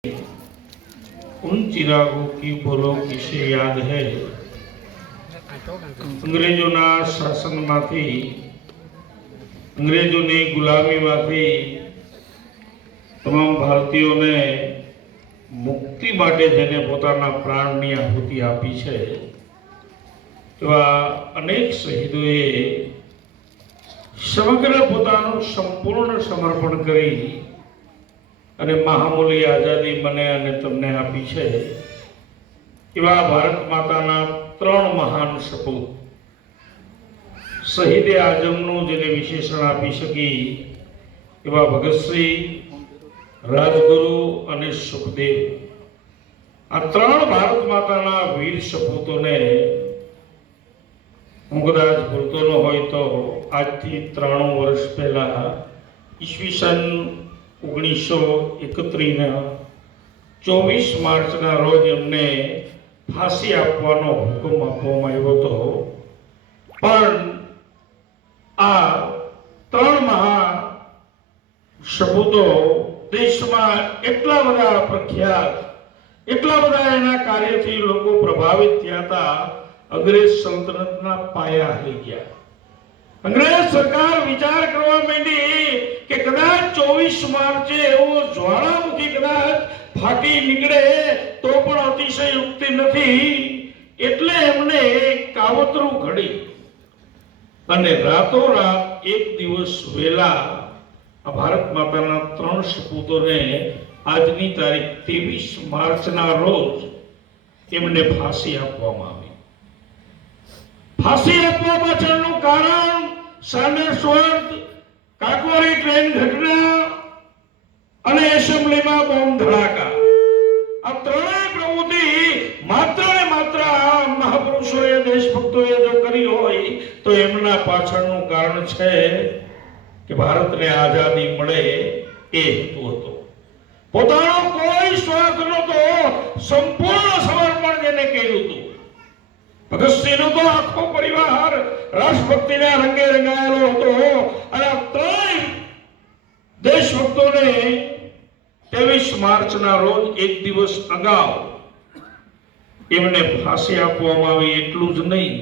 उन चिरागों की बोलो किसे याद है। अंग्रेजोना शासनमांथी अंग्रेजोनी गुलामीमांथी તમામ ભારતીયોને મુક્તિ માટે જેને પોતાના પ્રાણની આહુતિ આપી છે એવા અનેક શહીદોએ સમગ્ર પોતાનું સંપૂર્ણ સમર્પણ કરી અને મહામૂલી આઝાદી મને અને તમને આપી છે એવા ભારત માતાના ત્રણ મહાન સપૂત શહીદે આઝમનું જેને વિશેષણ આપી શકી એવા ભગતસિંહ, રાજગુરુ અને સુખદેવ, આ ત્રણ ભારત માતાના વીર સપૂતોને હું કદાચ ભૂલતો ન હોય તો આજથી 93 વર્ષ પહેલા ઈસવીસન 1931 24 માર્ચના રોજ એમને ફાંસી આપવાનો હુકમ આપવામાં આવ્યો હતો। પણ આ ત્રણ મહા સપૂતો દેશમાં એટલા બધા પ્રખ્યાત, એટલા બધા એના કાર્યથી લોકો પ્રભાવિત થયા હતા, અંગ્રેજ સલ્તનતના પાયા હલી ગયા। અંગ્રેજ સરકાર વિચાર કરવા માંડી કે કદાચ 24 માર્ચે એવો જ્વાળામુખી કદાચ ફાટી નીકળે તો પણ અતિશયોક્તિ નથી, એટલે એમને કાવતરું ઘડી અને રાતોરાત એક દિવસ વહેલા ભારત માતાના ત્રણ સપૂતોને આજની તારીખ 23 માર્ચના રોજ એમને ફાંસી આપવામાં આવી। फांसी આપવા પાછળનું કારણ સામે સ્વર્ગ, કાકોરી ટ્રેન ઘટના અને એસેમ્બલીમાં બોમ્બ ધડાકા, આ ત્રણેય પ્રવૃત્તિ માત્ર ને માત્ર મહાપુરુષોએ, દેશભક્તોએ જો કરી હોય તો એમના પાછળનું કારણ છે કે ભારતને આઝાદી મળે એ હેતુ હતો। પોતાનો કોઈ સ્વાર્થ નહોતો, સંપૂર્ણ સમર્પણ જેને કર્યું હતું। ભગતસિંહનો તો આખો પરિવાર રાષ્ટ્રભક્તિના રંગે રંગાયેલો હતો અને આ ત્રણેય દેશભક્તોને 23 માર્ચના રોજ એક દિવસ અગાઉ એમને ફાંસી આપવામાં આવી। એટલું જ નહીં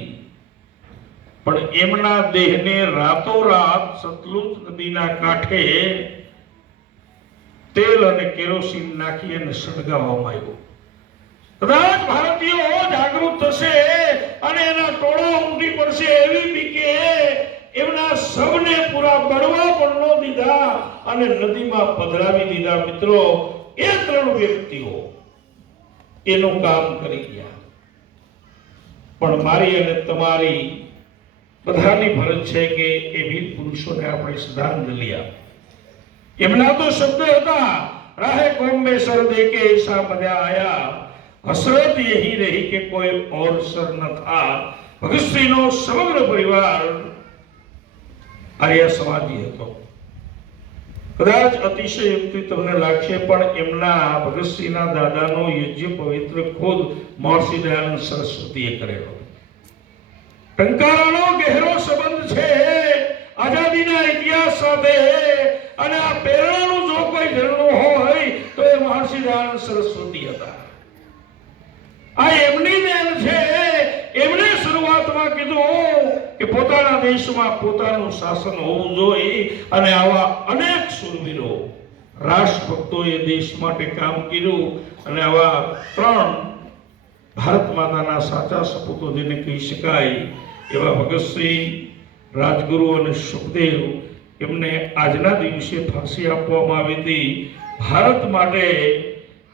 પણ એમના દેહને રાતોરાત સતલુજ નદીના કાંઠે તેલ અને કેરોસીન નાખી અને સળગાવવામાં આવ્યો। કદાચ ભારતીયો જાગૃત થશે અને એના ટોળા ઉમટી પડશે એવી બીકે એમના સૌને પૂરા બળવા પણ ન દીધા અને નદીમાં પધરાવી દીધા। મિત્રો, એ ત્રણ વ્યક્તિઓ એનું કામ કરી ગયા, પણ મારી અને તમારી બધાની ફરજ છે કે એ વીર પુરુષોને આપણે શ્રદ્ધાંજલિ આપીએ। એમના તો શબ્દ હતા, રાહે કોમ में सर दे के ऐसा मजा आया, हसरत यही रही कि कोई और सर न था। भगतसिंहનો સમગ્ર પરિવાર આર્ય સમાજી હતો। કદાચ અતિશયોક્તિ તમને લાગશે પણ એમના ભગતસિંહના દાદાનો યજ્ઞ પવિત્ર ખુદ મહર્ષિ દયાનંદ સરસ્વતીએ કરેલો। ટંકારાનો ગહેરો સંબંધ છે આઝાદીના ઇતિહાસ સાથે અને આ પ્રેરણાનું જો કોઈ ઝરણું હોય તો એ મહર્ષિ દયાનંદ સરસ્વતી હતા। આ એમની દેન છે। એમણે શરૂઆતમાં કીધું કે પોતાના દેશમાં પોતાનું શાસન હોવું જોઈએ અને આવા અનેક શૂરવીરો રાષ્ટ્રભક્તોએ દેશ માટે કામ કર્યું અને આવા ત્રણ ભારત માતાના સાચા સપૂતો જેને કહી શકાય એવા ભગતસિંહ, રાજગુરુ અને સુખદેવ એમને આજના દિવસે ફાંસી આપવામાં આવી હતી। ભારત માટે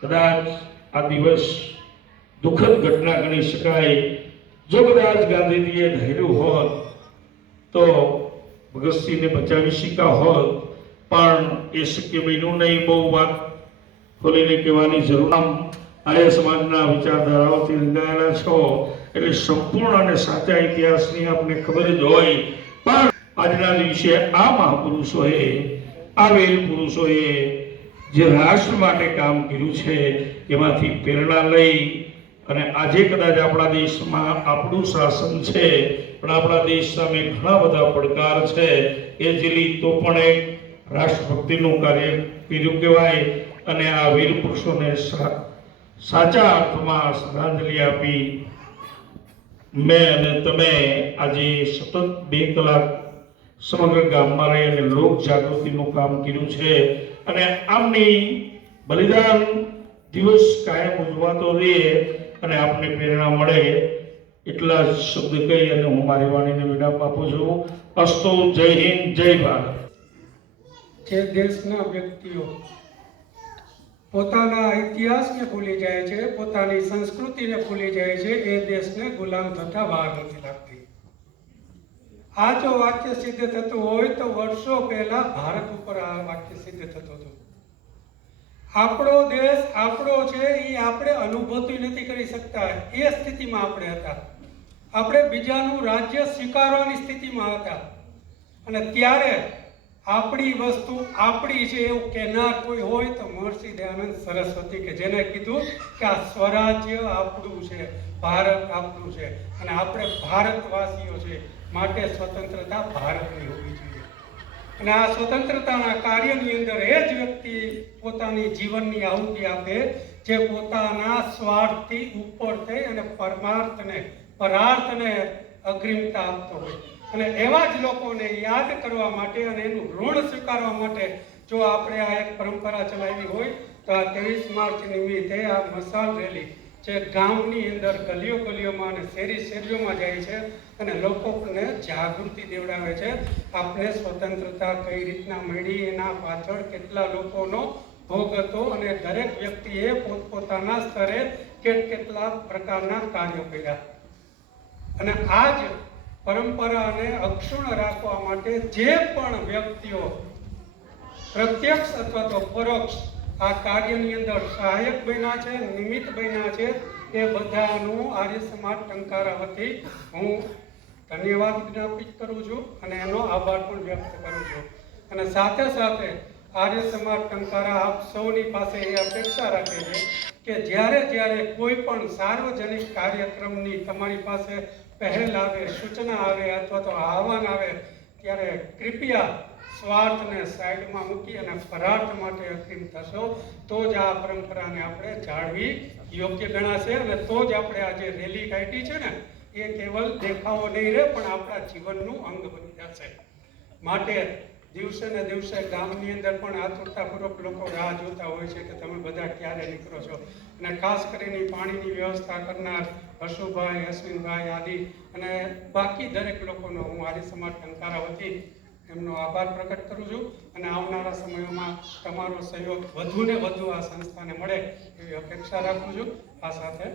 કદાચ આ દિવસ दुखद घटना गणी शकाय। जो कदाच गांधीजीए धैर्य होत तो भगतसिंह ने बचावी शक्या होत, पण ए शक्य बन्युं नहीं। बहु बात खोलीने कहेवानी जरूर। आर्य समाजना विचारधाराओथी रंगायेला छो એટલે સંપૂર્ણ અને સાચા ઇતિહાસની આપને ખબર જ હોય, પણ આજના દિવસે આ મહાપુરુષોએ, આ વીર પુરુષોએ જે રાષ્ટ્ર માટે કામ કર્યું છે એમાંથી પ્રેરણા લઈ અને આજે કદાચ આપણા દેશમાં આપણું શાસન છે પણ આપણા દેશ સામે ઘણા બધા પડકાર છે, એ જેલી તો પણ એક રાષ્ટ્રભક્તિનું કાર્ય કર્યું કહેવાય। અને આ વીર પુરુષોને સાચા અર્થમાં શ્રદ્ધાંજલિ આપી મેં અને તમે આજે સતત 2 કલાક સમગ્ર ગામમાં રહી અને લોક જાગૃતિનું કામ કર્યું છે અને આમની બલિદાન દિવસ કાયમ ઉજવાતો રહે અને આપને પ્રેરણા મળે એટલા જ શબ્દ કહી અને હું મારી વાણીને વિરામ આપું છું. અસ્તુ. જય હિન્દ, જય ભારત. જે દેશના વ્યક્તિઓ પોતાના ઇતિહાસને ભૂલી જાય છે, પોતાની સંસ્કૃતિને ભૂલી જાય છે, એ દેશને ગુલામ થતા વાર નથી લાગતી. આ જો વાક્ય સિદ્ધ થતું હોય તો વર્ષો પહેલા ભારત ઉપર આ વાક્ય સિદ્ધ થતું હતું. આપણો દેશ આપણો છે એ આપણે અનુભૂતિ નથી કરી શકતા, એ સ્થિતિમાં આપણે હતા. આપણે બીજાનું રાજ્ય સ્વીકારવાની સ્થિતિમાં હતા અને ત્યારે આપણી વસ્તુ આપણી છે એવું કહેનાર કોઈ હોય તો મહર્ષિ દયાનંદ સરસ્વતી, કે જેને કીધું કે આ સ્વરાજ્ય આપણું છે, ભારત આપણું છે અને આપણે ભારતવાસીઓ છે, માટે સ્વતંત્રતા ભારતની હોવી જોઈએ. અને આ સ્વતંત્રતાના કાર્યની અંદર એ જ વ્યક્તિ પોતાની જીવનની આહુતિ આપે જે પોતાના સ્વાર્થથી ઉપર થઈ અને પરાર્થને અગ્રિમતા આપતો હોય. અને એવા જ લોકોને યાદ કરવા માટે અને એનું ઋણ સ્વીકારવા માટે જો આપણે આ એક પરંપરા ચલાવી હોય તો આ 23 માર્ચ નિમિત્તે આ મશાલ રેલી જે ગામની અંદર ગલીઓ ગલીઓમાં અને શેરી શેરીઓમાં જાય છે અને લોકોને જાગૃતિ દેવડાવે છે. આપણે સ્વતંત્રતા કઈ રીતના મળી, એના પાછળ કેટલા લોકોનો ભોગ હતો અને દરેક વ્યક્તિએ પોતપોતાના સ્તરે કેટલા પ્રકારના કાર્યો કર્યા. અને આ જ પરંપરાને અક્ષુણ્ણ રાખવા માટે જે પણ વ્યક્તિઓ પ્રત્યક્ષ અથવા તો પરોક્ષ આ કાર્યની અંદર સહાયક બન્યા છે, નિમિત્ત બન્યા છે, એ બધાનું આર્ય સમાજ ટંકારા વતી હું ધન્યવાદ જ્ઞાપિત કરું છું અને એનો આભાર પણ વ્યક્ત કરું છું. અને સાથે સાથે આર્ય સમાજ ટંકારા આપ સૌની પાસે એ અપેક્ષા રાખે છે કે જ્યારે કોઈ પણ સાર્વજનિક કાર્યક્રમની તમારી પાસે પહેલ આવે, સૂચના આવે અથવા તો આહવાન આવે ત્યારે કૃપયા સ્વાર્થને સાઈડમાં મૂકી અને પરાર્થ માટે અગ્રિમ થશો તો જ આ પરંપરાને આપણે જાળવી યોગ્ય ગણાશે અને તો જ આપણે આ જે રેલી કાઢી છે ને એ કેવલ દેખાવો નહીં રહે પણ આપણા જીવનનું અંગ બની જશે. માટે દિવસે ને દિવસે ગામની અંદર પણ આતુરતાપૂર્વક લોકો રાહ જોતા હોય છે કે તમે બધા ક્યારે નીકળો છો. અને ખાસ કરીને પાણીની વ્યવસ્થા કરનાર હશુભાઈ, અશ્વિનભાઈ આદિ અને બાકી દરેક લોકોનો હું આર્ય સમાજ ટંકારા વતી એમનો આભાર પ્રકટ કરું છું અને આવનારા સમયોમાં તમારો સહયોગ વધુ ને વધુ આ સંસ્થાને મળે એવી અપેક્ષા રાખું છું. આ સાથે